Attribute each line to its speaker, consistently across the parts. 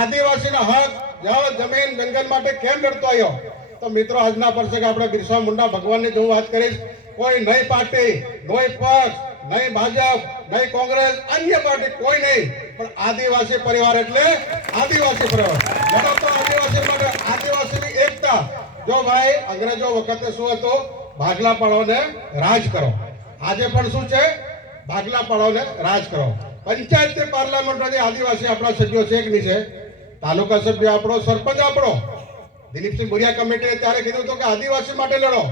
Speaker 1: આદિવાસીના હક, જળ, જમીન, જંગલ માટે કેમ લડતો આવ્યો? તો મિત્રો, આજના પ્રસંગે આપણે બિરસા મુંડા ભગવાનની જો વાત કરીશ. કોઈ નહીં પાર્ટી, નહીં પક્ષ, નહીં ભાજપ, નહીં કોંગ્રેસ, અન્ય પાર્ટી કોઈ નહીં. પણ આદિવાસી પરિવાર એટલે આદિવાસી પરિવાર. લડો તો આદિવાસી માટે આદિવાસીની એકતા. જો ભાઈ, અંગ્રેજો વખતે શું હતું? ભાગલા પાડોને રાજ કરો. આજે પણ શું છે? ભાગલા પાડોને રાજ કરો. પંચાયત તે આદિવાસી આપણા સભ્યો છે કે નહીં છે? તાલુકા સભ્ય આપણો, સરપંચ આપણો. દિલીપસિંહ બુરિયા કમિટીએ ત્યારે કીધું હતું કે આદિવાસી માટે લડો.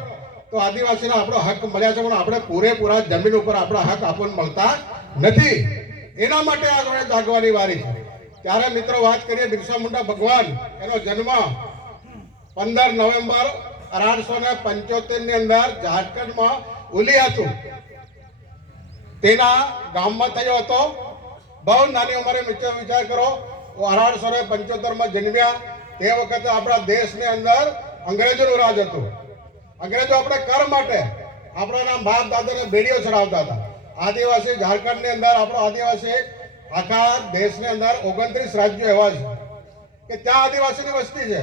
Speaker 1: તો આદિવાસીને આપણો હક મળ્યા છે, પણ આપણે પૂરેપૂરા જમીન ઉપર આપણા હક આપણને મળતા નથી. એના માટે આપણે જાગવાની વારી છે. ત્યારે મિત્રો વાત કરીએ, બિરસા મુંડા ભગવાન, એનો જન્મ પંદર નવેમ્બર અઢારસો ને પંચોતેરની અંદર ઝારખંડમાં ઉલી હતું. તેના ગામમાં થયો હતો. બહુ નાની ઉંમરે મિત્રો વિચાર કરો અઢારસો ને પંચોતેરમાં જન્મ્યા. તે વખતે આપણા દેશની અંદર અંગ્રેજોનું રાજ હતું. અંગ્રેજો આપણે કર માટે આપણાના બાપ દાદાને બેડીઓ ચડાવતા હતા. આદિવાસી ઝારખંડની અંદર આપણો આદિવાસી આખા દેશની અંદર ઓગણત્રીસ રાજ્યો એવા છે કે ત્યાં આદિવાસીની વસ્તી છે.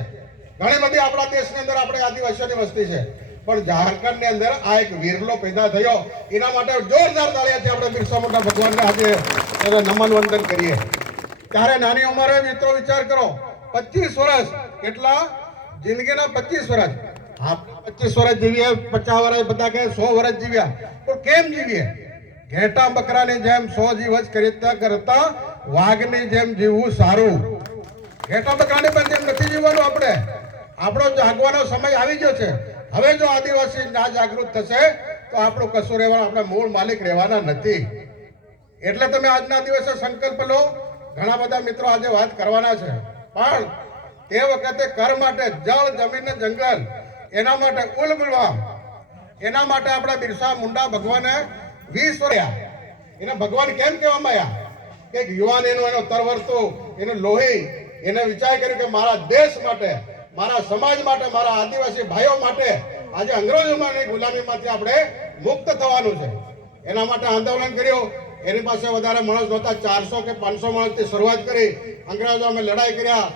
Speaker 1: ઘણી બધી આપણા દેશની અંદર આપણે આદિવાસીઓની વસ્તી છે. પણ ઝારખંડની અંદર આ એક વીરલો પેદા થયો. એના માટે જોરદાર તાળીયાથી આપણે બિરસા મોટા ભગવાનને આજે નમન વંદન કરીએ. ત્યારે નાની ઉંમરે મિત્રો વિચાર કરો, પચીસ વર્ષ, કેટલા? જિંદગીના પચીસ વર્ષ. હા, પચીસ વર્ષ જીવીએ, પચાસ વર્ષ બધા કહે સો વર્ષ જીવ્યા. તો કેમ જીવીએ? ઘેટા બકરાની જેમ સો જીવસ કરતા કરતા વાઘની જેમ જીવવું સારું. ઘેટા બકરાની પણ જેમ નથી જીવવાનું આપણે. આપણો જાગવાનો સમય આવી ગયો છે. હવે જો આદિવાસી ના જાગૃત થશે, તો આપણું કશું રહેવાનું આપણા મૂળ માલિક રહેવાના નથી. એટલે તમે આજના દિવસે સંકલ્પ લો ઘણા બધા મિત્રો આજે વાત કરવાના છે. પણ તે વખતે કર માટે જળ, જમીન જંગલ, એના માટે ઉલ મળવા એના માટે આપણા બિરસા મુંડા ભગવાને વીસ રહ્યા એને ભગવાન કેમ કહેવામાં આવ્યા? કે યુવાન એનું એનો તરવરતો, એનું લોહી, એને વિચાર કર્યો કે મારા દેશ માટે, મારા સમાજ માટે, મારા આદિવાસી ભાઈઓ માટે આજે અંગ્રેજોમાંની ગુલામીમાંથી આપણે મુક્ત થવાનું છે. એના માટે આંદોલન કર્યું. એની પાસે વધારે માણસ નહોતા. ચારસો કે પાંચસો માણસથી શરૂઆત કરી. અંગ્રેજો અમે લડાઈ કર્યા.